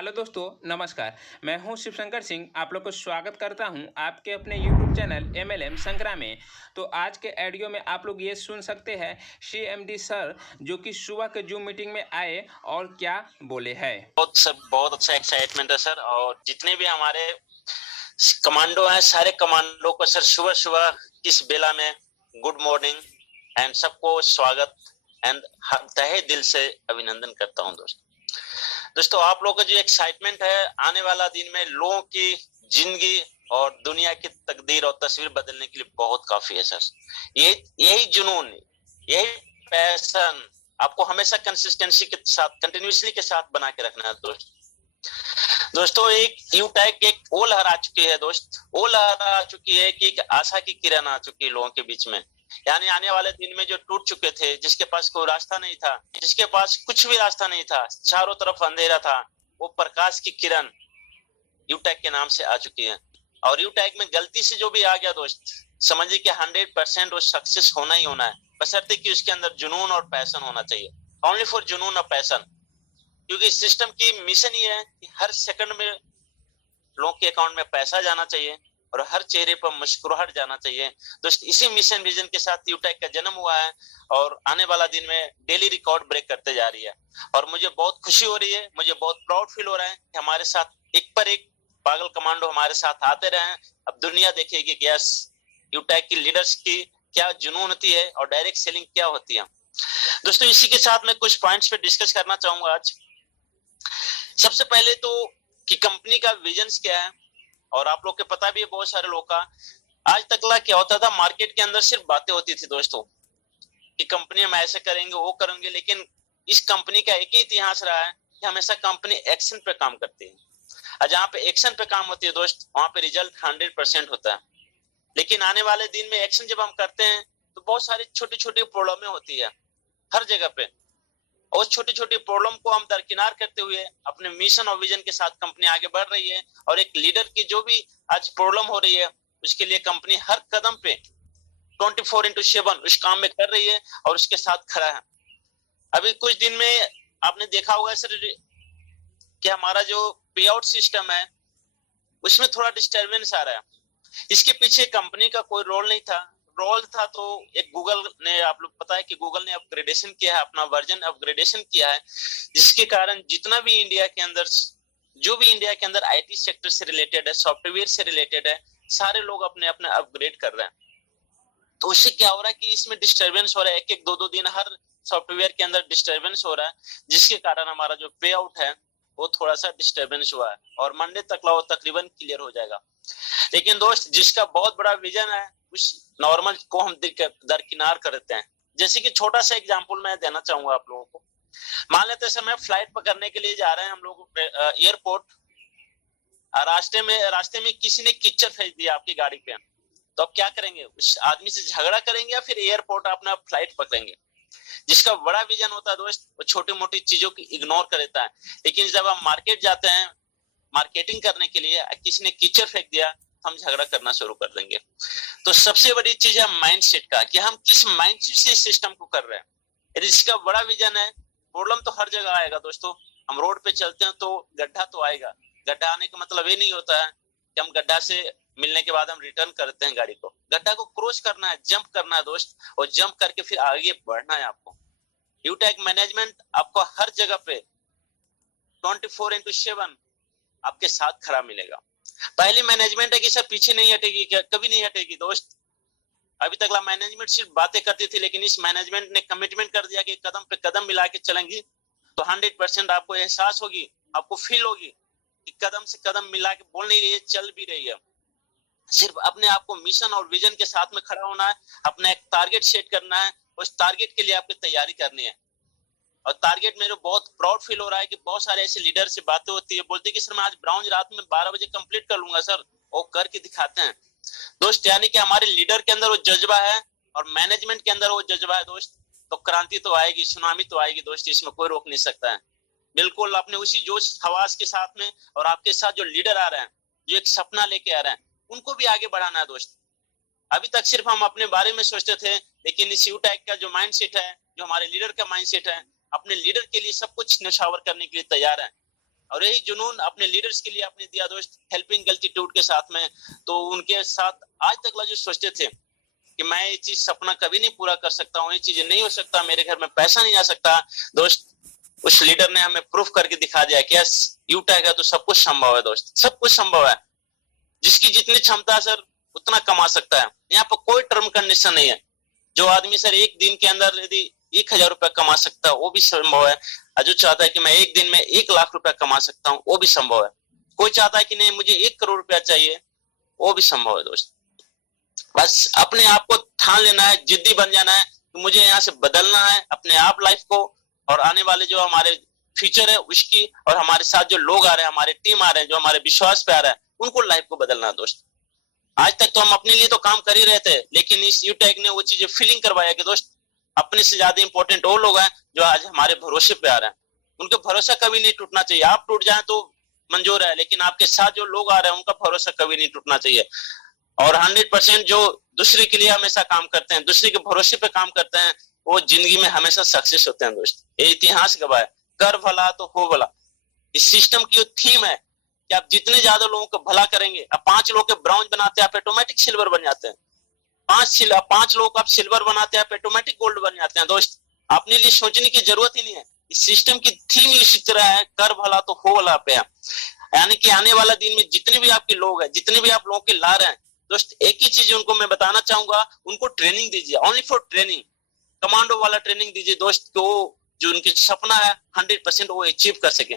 Hello दोस्तों, नमस्कार। मैं हूं शिवशंकर सिंह। आप लोग को स्वागत करता हूं आपके अपने यूट्यूब चैनल एमएलएम संग्राम में। तो आज के ऑडियो में आप लोग ये सुन सकते हैं सीएमडी सर जो कि सुबह के जूम मीटिंग में आए और क्या बोले हैं। बहुत अच्छा एक्साइटमेंट है सर। और जितने भी हमारे कमांडो हैं, सारे कमांडो को सर सुबह सुबह इस बेला में गुड मॉर्निंग एंड सबको स्वागत एंड तहे दिल से अभिनंदन करता हूं। दोस्तों आप लोगों का जो एक्साइटमेंट है आने वाला दिन में लोगों की जिंदगी और दुनिया की तकदीर और तस्वीर बदलने के लिए बहुत काफी है सर। यही जुनून, यही पैशन आपको हमेशा कंसिस्टेंसी के साथ, कंटिन्यूसली के साथ बना के रखना है दोस्तों एक यूटैक एक ओ लहर आ चुकी है ओ लहर आ चुकी है कि एक आशा की किरण आ चुकी है लोगों के बीच में। यानी आने वाले दिन में जो टूट चुके थे, जिसके पास कोई रास्ता नहीं था, जिसके पास कुछ भी रास्ता नहीं था, चारों तरफ अंधेरा था, वो प्रकाश की किरण यूटैक के नाम से आ चुकी है। और यूटैक में गलती से जो भी आ गया समझिए कि 100% वो सक्सेस होना ही होना है, बशर्ते कि उसके अंदर जुनून और पैशन होना चाहिए। ओनली फॉर जुनून और पैशन। क्योंकि सिस्टम की मिशन ये है कि हर सेकंड में लोगों के अकाउंट में पैसा जाना चाहिए और हर चेहरे पर मुस्कुराहट जाना चाहिए। इसी मिशन विजन के साथ यूटैक का जन्म हुआ है और आने वाला दिन में डेली रिकॉर्ड ब्रेक करते जा रही है। और मुझे बहुत खुशी हो रही है, मुझे बहुत प्राउड फील हो रहा है कि हमारे साथ एक पर एक पागल कमांडो हमारे साथ आते रहे। अब दुनिया देखेगी कि यस यूटैक की लीडर्स की क्या जुनून होती है और डायरेक्ट सेलिंग क्या होती है। दोस्तों इसी के साथ मैं कुछ पॉइंट्स पे डिस्कस करना चाहूंगा आज। सबसे पहले तो कि कंपनी का विजन क्या है, और आप लोग के पता भी है बहुत सारे लोग का। आज तकला क्या होता था, मार्केट के अंदर सिर्फ बातें होती थी दोस्तों कि कंपनी हम ऐसे करेंगे वो करेंगे, लेकिन इस कंपनी का एक ही इतिहास रहा है कि हमेशा कंपनी एक्शन पे काम करती है। और जहाँ पे एक्शन पे काम होती है वहां पे रिजल्ट 100% होता है। लेकिन आने वाले दिन में एक्शन जब हम करते हैं तो बहुत सारी छोटी छोटी प्रॉब्लमें होती है हर जगह पे। और छोटी छोटी प्रॉब्लम को हम दरकिनार करते हुए अपने मिशन और विजन के साथ कंपनी आगे बढ़ रही है। और एक लीडर की जो भी आज प्रॉब्लम हो रही है उसके लिए कंपनी हर कदम पे 24/7 उस काम में कर रही है और उसके साथ खड़ा है। अभी कुछ दिन में आपने देखा होगा सर कि हमारा जो पे आउट सिस्टम है उसमें थोड़ा डिस्टर्बेंस आ रहा है। इसके पीछे कंपनी का कोई रोल नहीं था। रोल था तो एक गूगल ने, आप लोग पता है कि गूगल ने अपग्रेडेशन किया है, अपना वर्जन अपग्रेडेशन किया है, जिसके कारण जितना भी इंडिया के अंदर जो भी इंडिया के अंदर आईटी सेक्टर से रिलेटेड है, सॉफ्टवेयर से रिलेटेड है, सारे लोग अपने अपने अपग्रेड कर रहे हैं। तो उससे क्या हो रहा है कि इसमें डिस्टर्बेंस हो रहा है, एक एक दो दिन हर सॉफ्टवेयर के अंदर डिस्टर्बेंस हो रहा है, जिसके कारण हमारा जो पे आउट है वो थोड़ा सा डिस्टर्बेंस हुआ है। और मंडे तक वो तकरीबन क्लियर हो जाएगा। लेकिन जिसका बहुत बड़ा विजन है उस नॉर्मल को हम दरकिनार करते हैं। जैसे कि छोटा सा एग्जांपल मैं देना चाहूंगा आप लोगों को। मान लेते हैं मैं फ्लाइट पकड़ने के लिए जा रहे हैं हम लोग एयरपोर्ट, रास्ते में किसी ने कीचड़ फेंक दिया आपकी गाड़ी पे, तो आप क्या करेंगे? उस आदमी से झगड़ा करेंगे या फिर एयरपोर्ट अपना फ्लाइट पकड़ेंगे? जिसका बड़ा विजन होता है वो छोटी मोटी चीजों की इग्नोर कर देता है। लेकिन जब हम मार्केट जाते हैं मार्केटिंग करने के लिए, किसी ने कीचड़ फेंक दिया, हम झगड़ा करना शुरू कर देंगे। तो सबसे बड़ी चीज है माइंडसेट का, कि हम किस माइंडसेट से सिस्टम को कर रहे हैं। यदि इसका बड़ा विजन है, प्रॉब्लम तो हर जगह आएगा दोस्तों। हम रोड पे चलते हैं तो गड्ढा तो आएगा। गड्ढा आने का मतलब ये नहीं होता है कि हम गड्ढा से मिलने के बाद हम रिटर्न करते हैं गाड़ी को। गड्ढा को क्रॉस करना है, जंप करना है दोस्त, और जंप करके फिर आगे बढ़ना है आपको। यूटैक मैनेजमेंट आपको हर जगह पे 24/7 आपके साथ खड़ा मिलेगा। पहली मैनेजमेंट है कि सब पीछे नहीं हटेगी, कभी नहीं हटेगी दोस्त। अभी तक मैनेजमेंट सिर्फ बातें करती थी, लेकिन इस मैनेजमेंट ने कमिटमेंट कर दिया कि कदम पे कदम मिला के चलेंगी तो 100% आपको एहसास होगी, आपको फील होगी कि कदम से कदम मिला के बोल नहीं रही है, चल भी रही है। सिर्फ अपने आप को मिशन और विजन के साथ में खड़ा होना है, अपना एक टारगेट सेट करना है, उस टारगेट के लिए आपको तैयारी करनी है। और टारगेट मेरे बहुत प्राउड फील हो रहा है कि बहुत सारे ऐसे लीडर से बातें होती है, बोलते हैं कि सर मैं आज ब्राउन रात में 12 बजे कंप्लीट कर लूंगा सर, वो करके दिखाते हैं दोस्त। यानी कि हमारे लीडर के अंदर वो जज्बा है और मैनेजमेंट के अंदर वो जज्बा है दोस्त, तो क्रांति तो आएगी, सुनामी तो आएगी दोस्त, इसमें कोई रोक नहीं सकता है। बिल्कुल अपने उसी जोश हवास के साथ में, और आपके साथ जो लीडर आ रहे हैं, जो एक सपना लेके आ रहे हैं, उनको भी आगे बढ़ाना है दोस्त। अभी तक सिर्फ हम अपने बारे में सोचते थे, लेकिन इस यूटैक का जो माइंडसेट है, जो हमारे लीडर का माइंडसेट है, अपने लीडर के लिए सब कुछ नशावर करने के लिए तैयार है। और यही जुनून अपने लीडर्स के लिए आपने दिया दोस्त, हेल्पिंग एल्टीट्यूड के साथ में। तो उनके साथ आज तक जो सोचते थे कि मैं ये चीज सपना कभी नहीं पूरा कर सकता हूँ, ये चीजें नहीं हो सकता, मेरे घर में पैसा नहीं आ सकता, दोस्त उस लीडर ने हमें प्रूफ करके दिखा दिया कि यस यूटैग है तो सब कुछ संभव है दोस्त, सब कुछ संभव है। जिसकी जितनी क्षमता है सर उतना कमा सकता है। यहाँ पर कोई टर्म कंडीशन नहीं है। जो आदमी सर एक दिन के अंदर यदि 1,000 रुपया कमा सकता है वो भी संभव है, और जो चाहता है कि मैं एक दिन में 1 लाख रुपया कमा सकता हूँ वो भी संभव है। कोई चाहता है कि नहीं मुझे 1 करोड़ रुपया चाहिए, वो भी संभव है दोस्त। बस अपने आप को ठान लेना है, जिद्दी बन जाना है कि मुझे यहाँ से बदलना है अपने आप लाइफ को, और आने वाले जो हमारे फ्यूचर है उसकी, और हमारे साथ जो लोग आ रहे हैं, हमारे टीम आ रहे हैं, जो हमारे विश्वास पे आ रहा है, उनको लाइफ को बदलना है दोस्त। आज तक तो हम अपने लिए तो काम कर ही रहे थे, लेकिन इस यूटैग ने वो चीजें फीलिंग करवाया कि दोस्त अपने से ज्यादा इंपॉर्टेंट वो लोग हैं जो आज हमारे भरोसे पे आ रहे हैं। उनका भरोसा कभी नहीं टूटना चाहिए। आप टूट जाए तो मंजूर है, लेकिन आपके साथ जो लोग आ रहे हैं उनका भरोसा कभी नहीं टूटना चाहिए। और 100% जो दूसरे के लिए हमेशा काम करते हैं, दूसरे के भरोसे पे काम करते हैं, वो जिंदगी में हमेशा सक्सेस होते हैं दोस्त। ये इतिहास गवाह है, कर भला तो हो भला। इस सिस्टम की जो थीम है कि आप जितने ज्यादा लोगों को भला करेंगे, अब 5 लोग के ब्रॉन्ज बनाते हैं आप ऑटोमेटिक सिल्वर बन जाते हैं, 5 लोग आप सिल्वर बनाते हैं आप ऑटोमेटिक गोल्ड बन जाते हैं दोस्त। अपने लिए सोचने की जरूरत ही नहीं है। इस सिस्टम की थीम इसी तरह है, कर भला तो हो भला पे है। यानी कि आने वाला दिन में जितने भी आपके लोग हैं, जितने भी आप लोगों के ला रहे हैं दोस्त, एक ही चीज उनको मैं बताना चाहूंगा, उनको ट्रेनिंग दीजिए, ओनली फॉर ट्रेनिंग, कमांडो वाला ट्रेनिंग दीजिए दोस्त, तो जो उनकी सपना है 100% वो अचीव कर सके।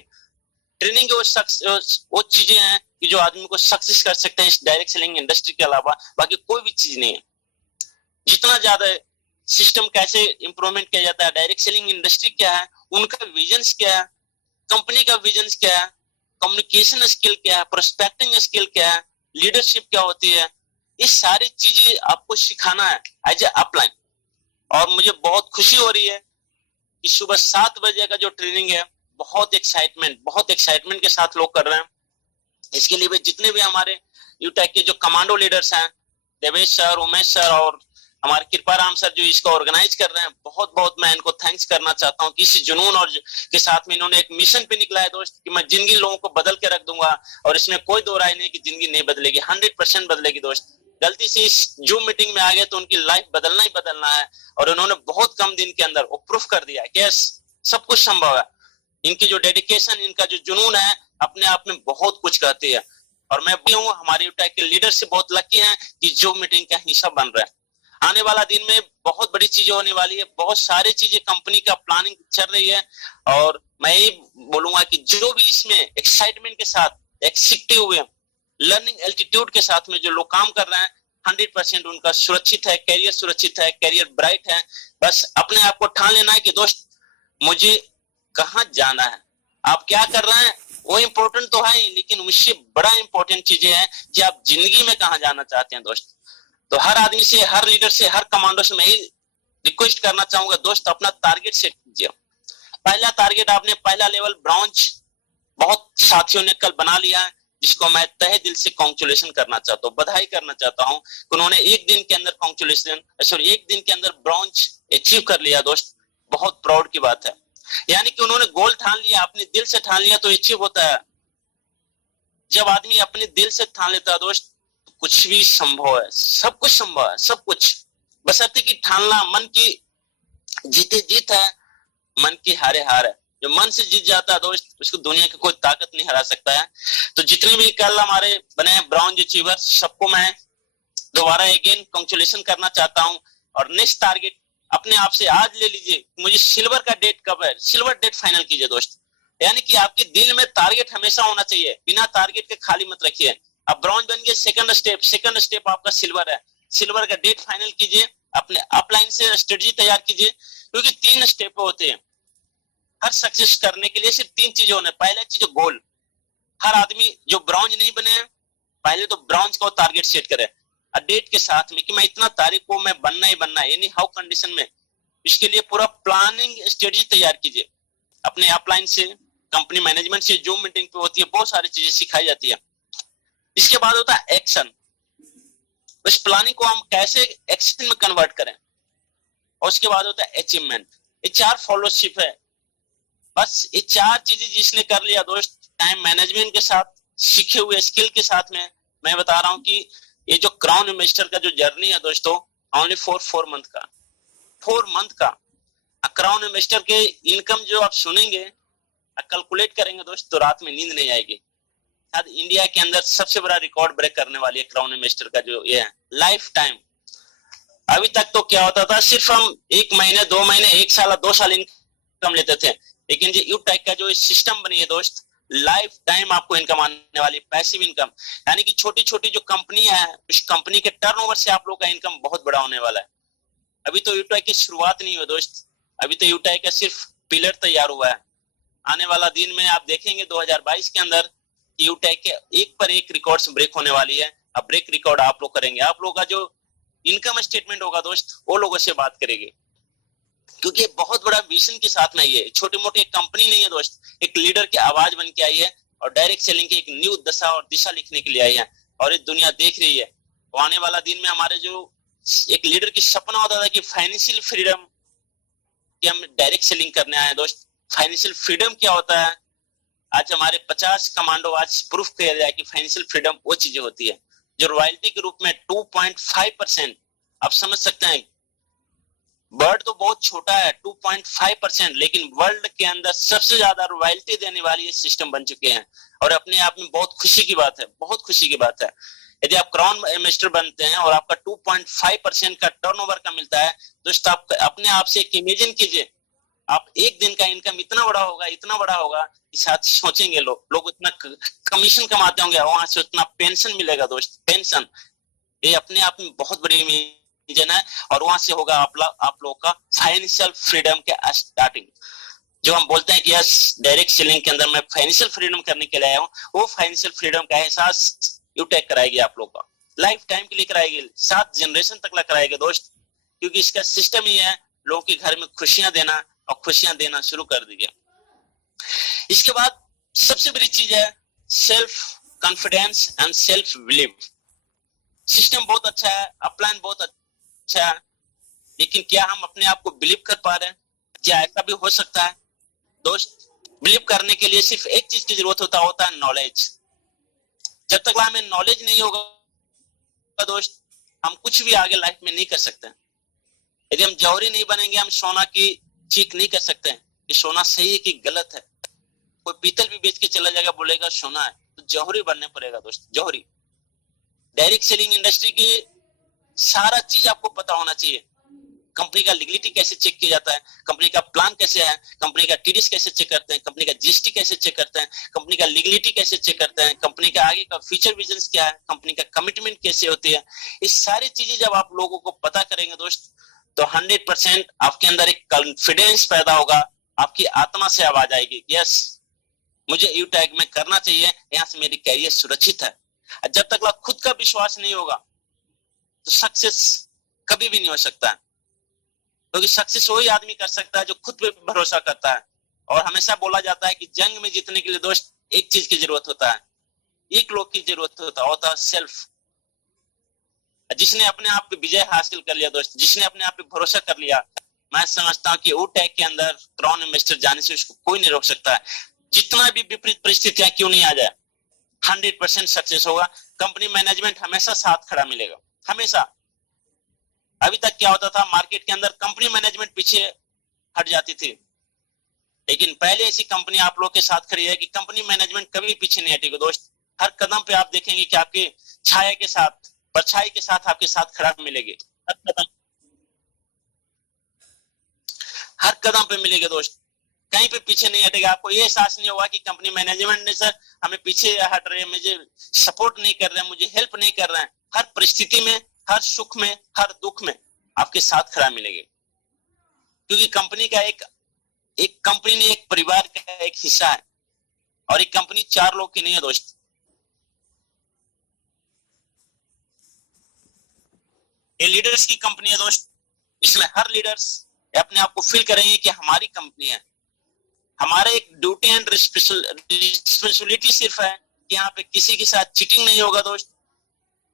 ट्रेनिंग वो चीजें हैं कि जो आदमी को सक्सेस कर सकते हैं इस डायरेक्ट सेलिंग इंडस्ट्री के अलावा, बाकी कोई भी चीज नहीं है। जितना ज्यादा सिस्टम कैसे इंप्रूवमेंट किया जाता है, डायरेक्ट सेलिंग इंडस्ट्री क्या है, उनका विजन क्या है, कंपनी का विजन क्या है, कम्युनिकेशन स्किल क्या है, प्रोस्पेक्टिंग स्किल क्या है, लीडरशिप क्या होती है, ये सारी चीजें आपको सिखाना है एज ए अपलाइन। और मुझे बहुत खुशी हो रही है कि सुबह 7 बजे का जो ट्रेनिंग है बहुत एक्साइटमेंट के साथ लोग कर रहे हैं। इसके लिए भी जितने भी हमारे यूटैग के जो कमांडो लीडर्स हैं, देवेश सर, उमेश सर और हमारे कृपाराम सर जो इसको ऑर्गेनाइज कर रहे हैं, बहुत बहुत मैं इनको थैंक्स करना चाहता हूँ कि इस जुनून और के साथ में इन्होंने एक मिशन पे निकला है दोस्त कि मैं जिंदगी लोगों को बदल के रख दूंगा। और इसमें कोई दो राय नहीं कि जिंदगी नहीं बदलेगी, 100% बदलेगी दोस्त। गलती से इस जूम मीटिंग में आ गए तो उनकी लाइफ बदलना ही बदलना है, और उन्होंने बहुत कम दिन के अंदर वो प्रूफ कर दिया कि यस सब कुछ संभव है। इनकी जो डेडिकेशन, इनका जो जुनून है अपने आप में बहुत कुछ कहती है। और मैं भी हूँ, हमारे यूटैग के लीडर से बहुत लकी हैं कि जो मीटिंग का हिस्सा बन रहा है। आने वाला दिन में बहुत बड़ी चीजें होने वाली है, बहुत सारी चीजें कंपनी का प्लानिंग चल रही है। और मैं यही बोलूंगा कि जो भी इसमें एक्साइटमेंट के साथ, एक सीखते हुए लर्निंग एल्टीट्यूड के साथ में जो लोग काम कर रहे हैं, 100% उनका सुरक्षित है, कैरियर सुरक्षित है, कैरियर ब्राइट है। बस अपने आप को ठान लेना है कि दोस्त मुझे कहाँ जाना है। आप क्या कर रहे हैं वो इम्पोर्टेंट तो है ही, लेकिन उससे बड़ा इम्पोर्टेंट चीजें हैं कि आप जिंदगी में कहाँ जाना चाहते हैं दोस्त। तो हर आदमी से, हर लीडर से, हर कमांडो से मैं ही रिक्वेस्ट करना चाहूंगा दोस्त, अपना टारगेट सेट कीजिए। पहला टारगेट आपने पहला लेवल ब्रॉन्ज बहुत साथियों ने कल बना लिया है, जिसको मैं तहे दिल से कॉन्ग्रेचुलेशन करना चाहता हूँ, बधाई करना चाहता हूँ कि उन्होंने एक दिन के अंदर एक दिन के अंदर ब्रॉन्ज अचीव कर लिया दोस्त। बहुत प्राउड की बात है। यानी कि उन्होंने गोल ठान लिया, अपने दिल से ठान लिया तो अचीव होता है। जब आदमी अपने दिल से ठान लेता है दोस्त, कुछ भी संभव है, सब कुछ संभव है, सब कुछ बशर्ते कि ठानना। मन की जीते जीत है, मन की हारे हार है। जो मन से जीत जाता है दोस्त, उसको दुनिया की कोई ताकत नहीं हरा सकता है। तो जितने भी कल हमारे बने ब्रॉन्ज अचीवर, सबको मैं दोबारा अगेन कांग्रेचुलेशन करना चाहता हूं। और नेक्स्ट टारगेट अपने आप से आज ले लीजिए, मुझे सिल्वर का डेट कब है, सिल्वर डेट फाइनल कीजिए दोस्त। यानी कि आपके दिल में टारगेट हमेशा होना चाहिए, बिना टारगेट के खाली मत रखिए। अब ब्रॉन्ज बन गया, सेकंड स्टेप आपका सिल्वर है। सिल्वर का डेट फाइनल कीजिए, अपने अपलाइन से स्ट्रेटजी तैयार कीजिए, क्योंकि 3 स्टेप होते हैं हर सक्सेस करने के लिए। सिर्फ 3 चीजें होने, पहला चीज गोल। हर आदमी जो ब्रॉन्ज नहीं बने हैं, पहले तो ब्रॉन्ज का टारगेट सेट करे डेट के साथ में कि मैं इतना तारीख को मैं बनना ही बनना है, यानी हाउ कंडीशन में। इसके लिए पूरा प्लानिंग स्ट्रेटजी तैयार कीजिए अपने अपलाइन से, कंपनी मैनेजमेंट से, जो मीटिंग पे होती है बहुत सारी चीजें सिखाई जाती है। इसके बाद होता है एक्शन। इस प्लानिंग को हम कैसे एक्शन में कन्वर्ट करें, और उसके बाद होता है अचीवमेंट। ये 4 फॉलोशिप है। बस ये 4 चीजें जिसने कर लिया दोस्त, टाइम मैनेजमेंट के साथ, सीखे हुए स्किल के साथ में मैं बता रहा हूं कि ये जो क्राउन इन्वेस्टर का जो जर्नी है दोस्तों, ओनली फॉर 4 मंथ का, 4 मंथ का क्राउन इन्वेस्टर के इनकम जो आप सुनेंगे, कैलकुलेट करेंगे दोस्त, तो रात में नींद नहीं आएगी। शायद इंडिया के अंदर सबसे बड़ा रिकॉर्ड ब्रेक करने वाली है क्राउन इन्वेस्टर का जो ये है, लाइफ टाइम। अभी तक तो क्या होता था, सिर्फ हम 1 महीने 2 महीने 1 साल 2 साल इनकम लेते थे, लेकिन जो यूटेक का जो सिस्टम बनी है दोस्त, लाइफ टाइम आपको इनकम आने वाली, पैसिव इनकम, यानी कि छोटी छोटी जो कंपनी है उस कंपनी के टर्नओवर से आप लोग का इनकम बहुत बड़ा होने वाला है। अभी तो यूटेक की शुरुआत नहीं हुई दोस्त, अभी तो यूटेक का सिर्फ पिलर तैयार हुआ है। आने वाला दिन में आप देखेंगे 2022 के अंदर यूटेक के एक पर एक रिकॉर्ड्स ब्रेक होने वाली है। अब ब्रेक रिकॉर्ड आप लोग करेंगे, आप लोग का जो इनकम स्टेटमेंट होगा दोस्त, वो लोगों से बात करेंगे, क्योंकि बहुत बड़ा विजन के साथ में ये छोटी मोटी एक कंपनी नहीं है दोस्त, एक लीडर की आवाज बन के आई है और डायरेक्ट सेलिंग की एक न्यू दशा और दिशा लिखने के लिए आई है, और ये दुनिया देख रही है। तो आने वाला दिन में हमारे जो एक लीडर की सपना होता था कि फाइनेंशियल फ्रीडम कि हम डायरेक्ट सेलिंग करने आए दोस्त, फाइनेंशियल फ्रीडम क्या होता है, आज हमारे 50 कमांडो आज प्रूफ किया जाए कि फाइनेंशियल फ्रीडम वो चीजें होती है जो रॉयल्टी के रूप में 2.5%, आप समझ सकते हैं। वर्ल्ड तो बहुत छोटा है 2.5%, लेकिन वर्ल्ड के अंदर सबसे ज्यादा रॉयल्टी देने वाली ये सिस्टम बन चुके हैं, और अपने आप में बहुत खुशी की बात है, बहुत खुशी की बात है। यदि आप क्राउन इन्वेस्टर बनते हैं और आपका 2.5% का टर्नओवर का मिलता है दोस्त, आप अपने आप से एक इमेजिन कीजिए, आप एक दिन का इनकम इतना बड़ा होगा, इतना बड़ा होगा कि साथ सोचेंगे लोग इतना कमीशन कमाते होंगे, वहां से उतना पेंशन मिलेगा दोस्त, पेंशन, ये अपने आप में बहुत बड़ी इमेजिन है। और वहां से होगा आप लोग का फाइनेंशियल फ्रीडम के स्टार्टिंग, जो हम बोलते हैं कि यस डायरेक्ट सेलिंग के अंदर मैं फाइनेंशियल फ्रीडम करने के लिए आया हूँ, वो फाइनेंशियल फ्रीडम का एहसास यूटेक कराएगी आप लोग का, लाइफ टाइम के लिए कराएगी, 7 जनरेशन तक कराएगी दोस्त, क्योंकि इसका सिस्टम ही है लोगों के घर में खुशियां देना, और खुशियां देना शुरू कर दी। इसके बाद सबसे बड़ी चीज है self confidence and self believe. System बहुत अच्छा है, अपलाइन बहुत अच्छा है, लेकिन क्या हम अपने आप को बिलीव कर पा रहे हैं? क्या ऐसा भी हो सकता है दोस्त? बिलीव करने के लिए सिर्फ एक चीज की जरूरत होता है नॉलेज। जब तक हमें नॉलेज नहीं होगा दोस्त, हम कुछ भी आगे लाइफ में नहीं कर सकते। यदि हम जौहरी नहीं बनेंगे, हम सोना की चीख नहीं कर सकते कि सोना सही है कि गलत है। कोई पीतल भी बेच के चला जाएगा, बोलेगा सोना है, तो जौहरी बनने पड़ेगा दोस्त, जौहरी। डायरेक्ट सेलिंग इंडस्ट्री की सारा चीज आपको पता होना चाहिए। कंपनी का लीगलिटी कैसे चेक किया जाता है, कंपनी का प्लान कैसे है, कंपनी का टीडीएस कैसे चेक करते हैं, कंपनी का जीएसटी कैसे चेक करते हैं, कंपनी का लीगलिटी कैसे चेक करते हैं, कंपनी का आगे का फ्यूचर विजन क्या है, कंपनी का कमिटमेंट कैसे होती है। इस सारी चीजें जब आप लोगों को पता करेंगे दोस्त, तो 100% आपके अंदर एक कॉन्फिडेंस पैदा होगा, आपकी आत्मा से आवाज आएगी, यस मुझे यूटेक में करना चाहिए, यहाँ से मेरी कैरियर सुरक्षित है। जब तक खुद का विश्वास नहीं होगा तो सक्सेस कभी भी नहीं हो सकता है, क्योंकि सक्सेस वही आदमी कर सकता है जो खुद पे भरोसा करता है। और हमेशा बोला जाता है कि जंग में जीतने के लिए दोस्त एक चीज की जरूरत होता है, एक लोग की जरूरत होता है सेल्फ। जिसने अपने आप पे विजय हासिल कर लिया दोस्त, जिसने अपने आप पे भरोसा कर लिया, मैं समझता हूँ कि यूटेक के अंदर क्राउन इन्वेस्टर जाने से उसको कोई नहीं रोक सकता है। जितना भी विपरीत परिस्थितियां क्यों नहीं आ जाए, 100% सक्सेस होगा। कंपनी मैनेजमेंट हमेशा साथ खड़ा मिलेगा, हमेशा। अभी तक क्या होता था, मार्केट के अंदर कंपनी मैनेजमेंट पीछे हट जाती थी, लेकिन पहले ऐसी कंपनी आप लोग के साथ खड़ी है कि कंपनी मैनेजमेंट कभी पीछे नहीं हटेगी दोस्त। हर कदम पे आप देखेंगे कि आपके छाया के साथ, परछाई के साथ आपके साथ खड़ा मिलेगी, हर कदम पे मिलेगी दोस्त, कहीं पे पीछे नहीं हटेगा। आपको ये एहसास नहीं होगा कि कंपनी मैनेजमेंट ने सर हमें पीछे हट रहे हैं, मुझे सपोर्ट नहीं कर रहे हैं, मुझे हेल्प नहीं कर रहे हैं। हर परिस्थिति में, हर सुख में, हर दुख में आपके साथ खड़ा मिलेंगे, क्योंकि कंपनी का एक कंपनी ने एक परिवार का एक हिस्सा है, और एक कंपनी 4 लोग की नहीं है दोस्त। ये लीडर्स की कंपनी है दोस्त, इसमें हर लीडर्स अपने आप को फील करेंगे कि हमारी कंपनी है। हमारा एक ड्यूटी एंड रिस्पांसिबिलिटी सिर्फ है कि यहाँ पे किसी के साथ चीटिंग नहीं होगा दोस्त,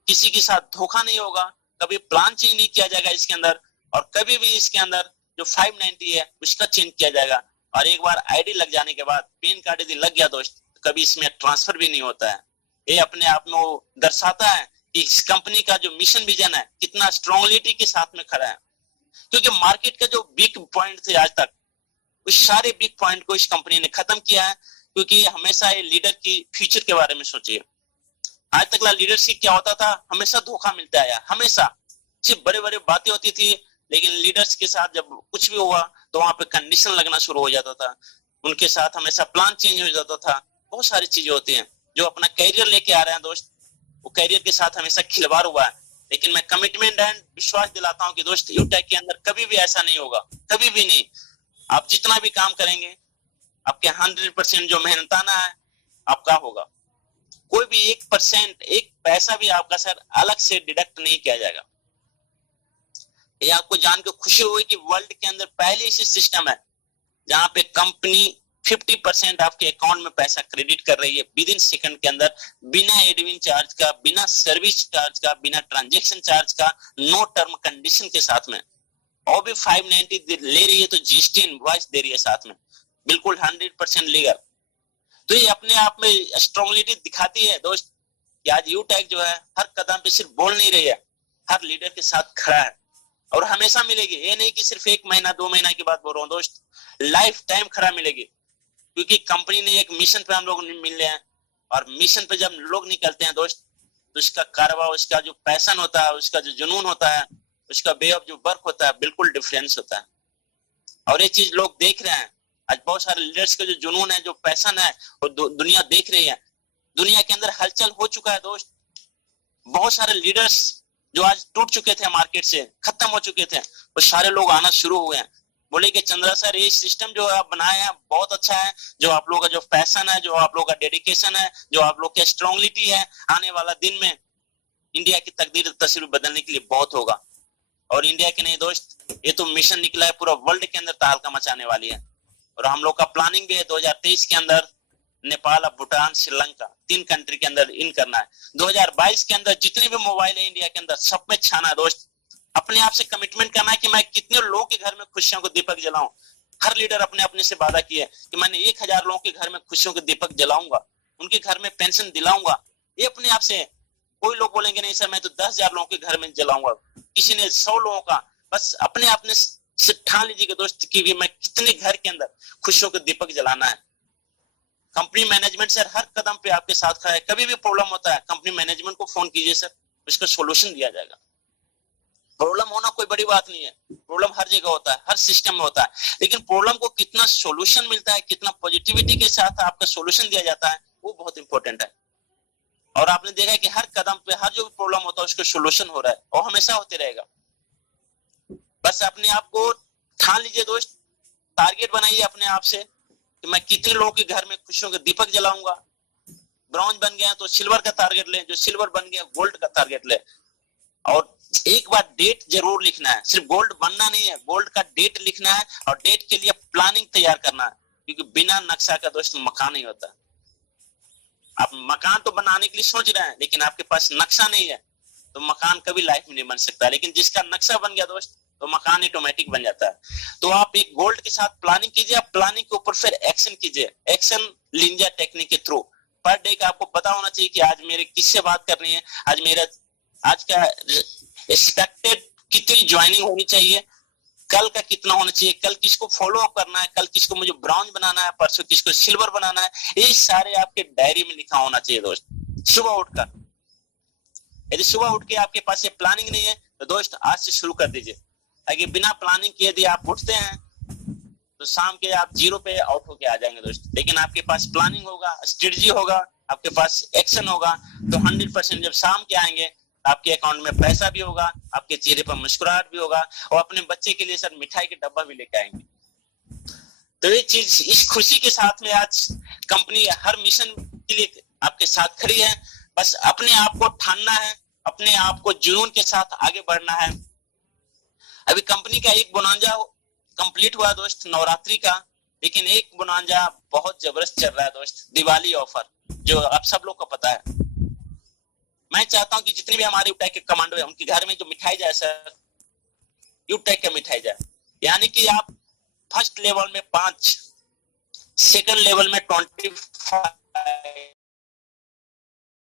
किसी के साथ धोखा नहीं होगा, कभी प्लान चेंज नहीं किया जाएगा इसके अंदर, और कभी भी इसके अंदर जो 590 है उसका चेंज किया जाएगा। और एक बार आईडी लग जाने के बाद, पैन कार्ड यदि लग गया दोस्त, कभी इसमें ट्रांसफर भी नहीं होता है। ये अपने आप में वो दर्शाता है कि इस कंपनी का जो मिशन विजन है कितना स्ट्रांगलिटी के साथ में खड़ा है। क्योंकि मार्केट का जो वीक पॉइंट थे आज तक, उस सारे वीक पॉइंट को इस कंपनी ने खत्म किया है। क्योंकि हमेशा ये लीडर की फ्यूचर के बारे में सोचिए। आज तक लीडरशिप क्या होता था, हमेशा धोखा मिलता आया, हमेशा सिर्फ बड़े बड़े बातें होती थी, लेकिन लीडर्स के साथ जब कुछ भी हुआ तो वहां पे कंडीशन लगना शुरू हो जाता था, उनके साथ हमेशा प्लान चेंज हो जाता था। बहुत सारी चीजें होती हैं। जो अपना कैरियर लेके आ रहे हैं दोस्त, वो कैरियर के साथ हमेशा खिलवाड़ हुआ है। लेकिन मैं कमिटमेंट एंड विश्वास दिलाता हूं कि दोस्त यूटेक के अंदर कभी भी ऐसा नहीं होगा, कभी भी नहीं। आप जितना भी काम करेंगे, आपके 100% जो मेहनताना है आपका होगा। कोई भी 1%, एक पैसा भी आपका सर अलग से डिडक्ट नहीं किया जाएगा। ये आपको जान के खुशी हुई कि वर्ल्ड के अंदर पहले ऐसी सिस्टम है जहां पे कंपनी 50% आपके अकाउंट में पैसा क्रेडिट कर रही है विद इन सेकंड के अंदर, बिना एडमिन चार्ज का, बिना सर्विस चार्ज का, बिना ट्रांजैक्शन चार्ज का, नो टर्म कंडीशन के साथ में। और भी 590 ले रही है तो जीएसटी इनवॉइस दे रही है साथ में, बिल्कुल 100% लीगल। तो ये अपने आप में स्ट्रांगलिटी दिखाती है दोस्त कि आज यूटेक जो है हर कदम पे सिर्फ बोल नहीं रही है, हर लीडर के साथ खड़ा है और हमेशा मिलेगी। ये नहीं कि सिर्फ 1 महीना 2 महीना की बात बोल रहा हूँ दोस्त, लाइफ टाइम खड़ा मिलेगी। क्योंकि कंपनी ने एक मिशन पे हम लोग मिल रहे हैं, और मिशन पे जब लोग निकलते हैं दोस्त तो उसका कारवा, उसका जो पैशन होता है, उसका जो जुनून होता है, उसका वे ऑफ जो वर्क होता है, बिल्कुल डिफरेंस होता है। और ये चीज लोग देख रहे हैं। आज बहुत सारे लीडर्स का जो जुनून है, जो पैशन है, वो दुनिया देख रही है। दुनिया के अंदर हलचल हो चुका है दोस्त। बहुत सारे लीडर्स जो आज टूट चुके थे, मार्केट से खत्म हो चुके थे, वो सारे लोग आना शुरू हुए हैं। बोले कि चंद्रा सर ये सिस्टम जो आप बनाए हैं बहुत अच्छा है, जो आप लोगों का जो पैशन है, जो आप लोगों का डेडिकेशन है, जो आप लोग की स्ट्रांगलिटी है, आने वाला दिन में इंडिया की तकदीर तस्वीर बदलने के लिए बहुत होगा। और इंडिया के नहीं दोस्त, ये तो मिशन निकला है, पूरा वर्ल्ड के अंदर तहलका मचाने वाली है। और हम लोग का प्लानिंग भी है 2023 के अंदर नेपाल, भूटान, श्रीलंका 3 कंट्री के अंदर इन करना है। 2022 के अंदर जितने भी मोबाइल है इंडिया के अंदर सब में छाना है दोस्त। अपने आप से कमिटमेंट करना है कि मैं कितने लोगों के घर में खुशियों को दीपक जलाऊं। हर लीडर अपने अपने से वादा किया है कि मैंने 1000 लोगों के घर में खुशियों के दीपक जलाऊंगा, उनके घर में पेंशन दिलाऊंगा। ये अपने आप से। कोई लोग बोलेंगे नहीं सर मैं तो 10,000 लोगों के घर में जलाऊंगा, किसी ने 100 लोगों का। बस अपने आपने से ठान लीजिएगा दोस्त कि मैं कितने घर के अंदर खुशियों के दीपक जलाना है। कंपनी मैनेजमेंट सर हर कदम पे आपके साथ खड़ा है। कभी भी प्रॉब्लम होता है कंपनी मैनेजमेंट को फोन कीजिए सर, उसका सोल्यूशन दिया जाएगा। प्रॉब्लम होना कोई बड़ी बात नहीं है, प्रॉब्लम हर जगह होता है, हर सिस्टम में होता है, लेकिन प्रॉब्लम को कितना सोल्यूशन मिलता है, कितना पॉजिटिविटी के साथ आपका सोल्यूशन दिया जाता है, वो बहुत इंपॉर्टेंट है। और आपने देखा है कि हर कदम पे हर जो भी प्रॉब्लम होता है उसका सोल्यूशन हो रहा है और हमेशा होते रहेगा। बस अपने आप को ठान लीजिए दोस्त, टारगेट बनाइए अपने आप से कि मैं कितने लोगों के घर में खुशियों के दीपक जलाऊंगा। ब्रॉन्ज बन गया तो सिल्वर का टारगेट ले, जो सिल्वर बन गया गोल्ड का टारगेट ले। और एक बार डेट जरूर लिखना है, सिर्फ गोल्ड बनना नहीं है, गोल्ड का डेट लिखना है और डेट के लिए प्लानिंग तैयार करना है। क्योंकि बिना नक्शा का दोस्त मकान नहीं होता। आप मकान तो बनाने के लिए सोच रहे हैं लेकिन आपके पास नक्शा नहीं है तो मकान कभी लाइफ में नहीं बन सकता। लेकिन जिसका नक्शा बन गया दोस्त तो मकान ऑटोमेटिक बन जाता है। तो आप एक गोल्ड के साथ प्लानिंग कीजिए, आप प्लानिंग के ऊपर फिर एक्शन कीजिए, एक्शन लिंजा टेक्निक के थ्रू। पर डे का आपको पता होना चाहिए कि आज मेरे किससे बात करनी है, आज का एक्सपेक्टेड कितनी ज्वाइनिंग होनी चाहिए, कल का कितना होना चाहिए, कल किसको फॉलो अप करना है, कल किसको मुझे ब्रॉन्ज बनाना है, परसों किसको सिल्वर बनाना है। ये सारे आपके डायरी में लिखा होना चाहिए दोस्त। सुबह उठकर, यदि सुबह उठ के आपके पास ये प्लानिंग नहीं है तो दोस्त आज से शुरू कर दीजिए। अगर बिना प्लानिंग के यदि आप उठते हैं तो शाम के आप 0 पे आउट होके आ जाएंगे दोस्त। लेकिन आपके पास प्लानिंग होगा, स्ट्रेटजी होगा, आपके पास एक्शन होगा तो 100% जब शाम के आएंगे आपके अकाउंट में पैसा भी होगा, आपके चेहरे पर मुस्कुराहट भी होगा और अपने बच्चे के लिए सर मिठाई के डब्बा भी लेके आएंगे। तो ये चीज, इस खुशी के साथ में आज कंपनी हर मिशन के लिए आपके साथ खड़ी है। बस अपने आप को ठानना है, अपने आप को जुनून के साथ आगे बढ़ना है। अभी कंपनी का एक बोनांजा कंप्लीट हुआ दोस्त नवरात्रि का, लेकिन एक बोनांजा बहुत जबरदस्त चल रहा है दोस्त, दिवाली ऑफर, जो आप सब लोग को पता है। मैं चाहता हूं कि जितने भी हमारे यूटेक के कमांडो है उनके घर में जो मिठाई जाए सर, यूटेक का मिठाई जाए। यानी कि आप फर्स्ट लेवल में 5, सेकंड लेवल में 25